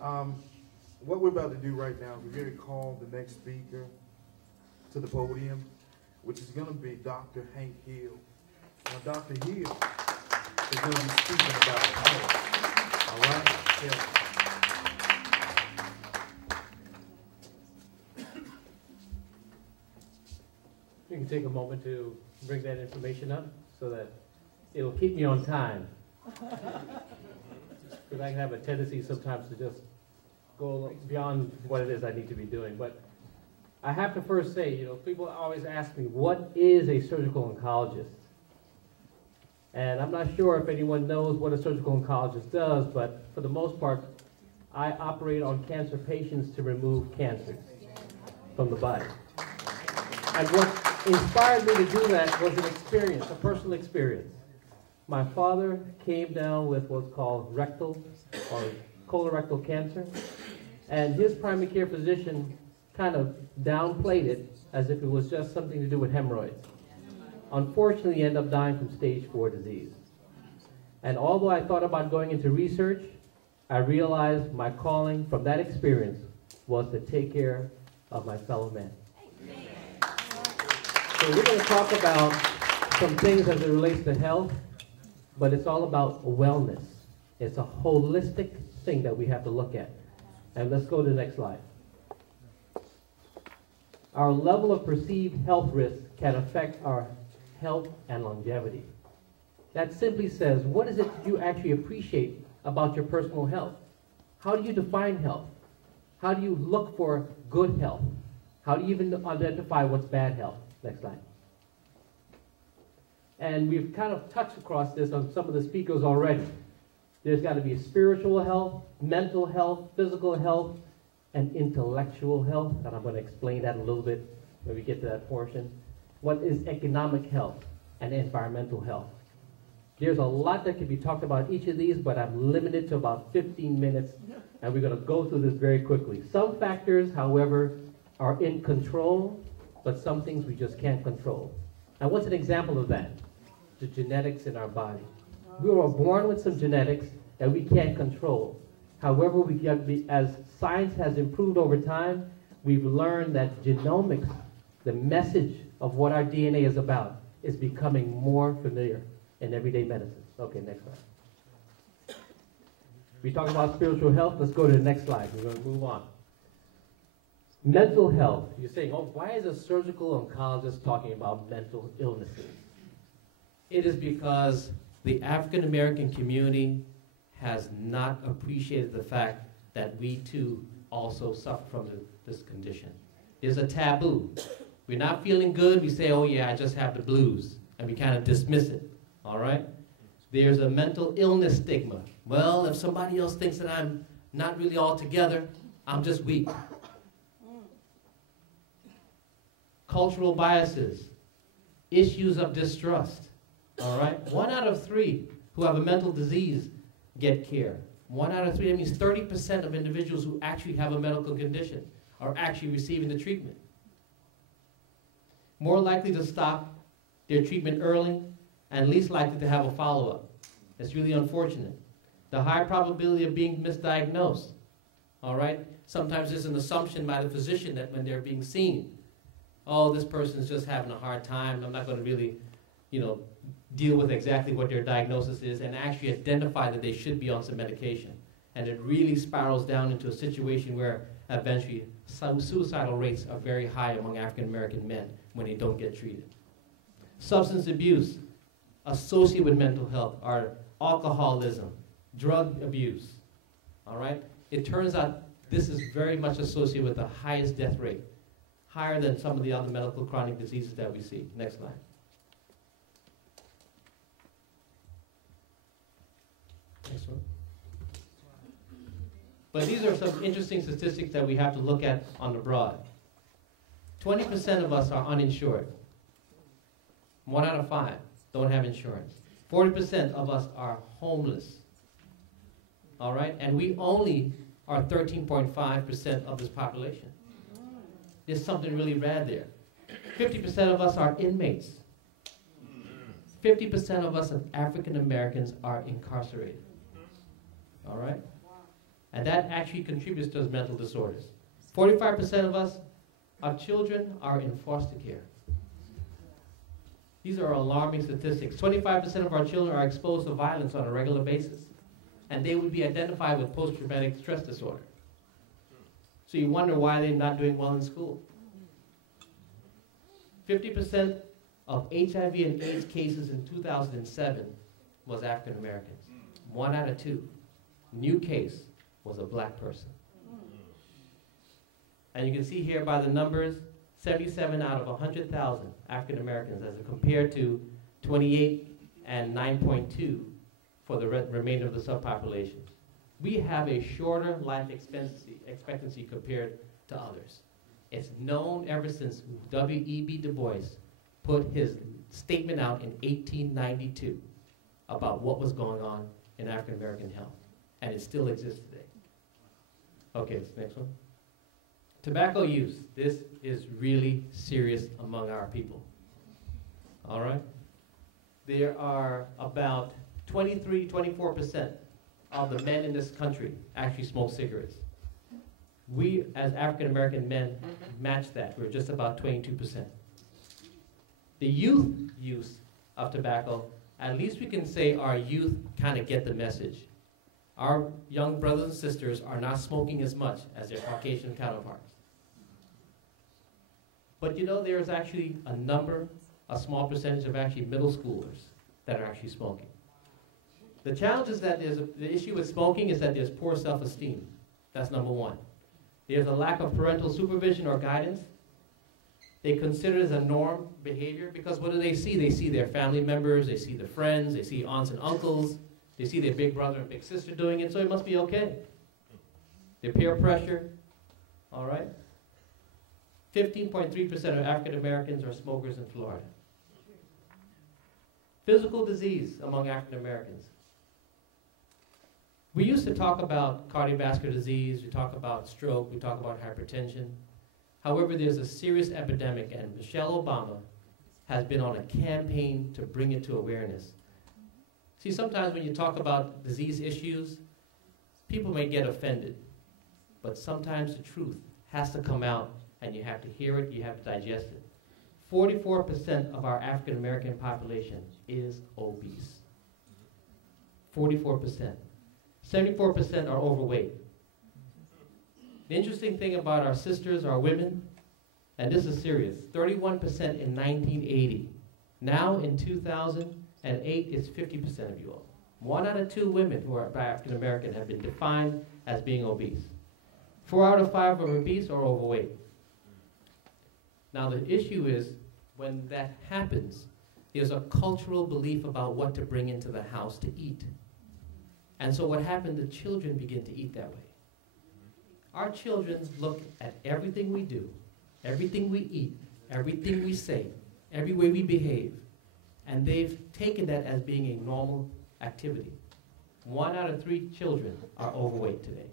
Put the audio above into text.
What we're about to do right now is we're going to call the next speaker to the podium, which is going to be Dr. Hank Hill. Now, Dr. Hill is going to be speaking about health. All right? Yeah. You can take a moment to bring that information up so that it'll keep me on time. Because I have a tendency sometimes to just go beyond what it is I need to be doing. But I have to first say, you know, people always ask me, what is a surgical oncologist? And I'm not sure if anyone knows what a surgical oncologist does, but for the most part, I operate on cancer patients to remove cancers from the body. And what inspired me to do that was an experience, a personal experience. My father came down with what's called rectal or colorectal cancer, and his primary care physician kind of downplayed it as if it was just something to do with hemorrhoids. Unfortunately, he ended up dying from stage 4 disease. And although I thought about going into research, I realized my calling from that experience was to take care of my fellow man. So we're going to talk about some things as it relates to health, but it's all about wellness. It's a holistic thing that we have to look at. And let's go to the next slide. Our level of perceived health risk can affect our health and longevity. That simply says, what is it you actually appreciate about your personal health? How do you define health? How do you look for good health? How do you even identify what's bad health? Next slide. And we've kind of touched across this on some of the speakers already. There's got to be spiritual health, mental health, physical health, and intellectual health. And I'm going to explain that a little bit when we get to that portion. What is economic health and environmental health? There's a lot that can be talked about each of these, but I'm limited to about 15 minutes, and we're going to go through this very quickly. Some factors, however, are in control, but some things we just can't control. And what's an example of that? The genetics in our body. We were born with some genetics that we can't control. However, as science has improved over time, we've learned that genomics, the message of what our DNA is about, is becoming more familiar in everyday medicine. Okay, next slide. We talk about spiritual health. Let's go to the next slide. We're going to move on. Mental health. You're saying, oh, why is a surgical oncologist talking about mental illnesses? It is because the African American community has not appreciated the fact that we too also suffer from this condition. There's a taboo. We're not feeling good, we say, oh yeah, I just have the blues, and we kind of dismiss it, all right? There's a mental illness stigma. Well, if somebody else thinks that I'm not really all together, I'm just weak. Cultural biases, issues of distrust, all right? 1 out of 3 who have a mental disease get care. 1 out of 3, that means 30% of individuals who actually have a medical condition are actually receiving the treatment. More likely to stop their treatment early and least likely to have a follow-up. It's really unfortunate. The high probability of being misdiagnosed, all right? Sometimes there's an assumption by the physician that when they're being seen, oh, this person's just having a hard time, I'm not going to really, deal with exactly what their diagnosis is and actually identify that they should be on some medication. And it really spirals down into a situation where eventually some suicidal rates are very high among African American men when they don't get treated. Substance abuse associated with mental health are alcoholism, drug abuse, all right? It turns out this is very much associated with the highest death rate, higher than some of the other medical chronic diseases that we see. Next slide. Next one. But these are some interesting statistics that we have to look at on the broad. 20% of us are uninsured. 1 out of 5 don't have insurance. 40% of us are homeless. All right? And we only are 13.5% of this population. There's something really bad there. 50% of us are inmates. 50% of us as African Americans are incarcerated. All right? And that actually contributes to those mental disorders. 45% of us, our children are in foster care. These are alarming statistics. 25% of our children are exposed to violence on a regular basis. And they would be identified with post-traumatic stress disorder. So you wonder why they're not doing well in school. 50% of HIV and AIDS cases in 2007 was African Americans. 1 out of 2. New case was a black person. And you can see here by the numbers, 77 out of 100,000 African Americans as compared to 28 and 9.2 for the remainder of the subpopulation. We have a shorter life expectancy compared to others. It's known ever since W.E.B. Du Bois put his statement out in 1892 about what was going on in African American health. And it still exists today. Okay, this next one. Tobacco use. This is really serious among our people. All right? There are about 24% of the men in this country actually smoke cigarettes. We, as African American men, match that. We're just about 22%. The youth use of tobacco, at least we can say our youth kind of get the message. Our young brothers and sisters are not smoking as much as their Caucasian counterparts. But you know, there's actually a small percentage of actually middle schoolers that are actually smoking. The challenge is that the issue with smoking is that there's poor self-esteem. That's number one. There's a lack of parental supervision or guidance. They consider it as a norm behavior because what do they see? They see their family members, they see their friends, they see aunts and uncles, they see their big brother and big sister doing it, so it must be okay. Their peer pressure, all right? 15.3% of African Americans are smokers in Florida. Physical disease among African Americans. We used to talk about cardiovascular disease, we talk about stroke, we talk about hypertension. However, there's a serious epidemic, and Michelle Obama has been on a campaign to bring it to awareness. See, sometimes when you talk about disease issues, people may get offended, but sometimes the truth has to come out, and you have to hear it, you have to digest it. 44% of our African American population is obese. 44%. 74% are overweight. The interesting thing about our sisters, our women, and this is serious, 31% in 1980. Now in 2008, it's 50% of you all. 1 out of 2 women who are African American have been defined as being obese. 4 out of 5 are obese or overweight. Now the issue is, when that happens, there's a cultural belief about what to bring into the house to eat. And so what happened, the children begin to eat that way. Our children look at everything we do, everything we eat, everything we say, every way we behave, and they've taken that as being a normal activity. 1 out of 3 children are overweight today.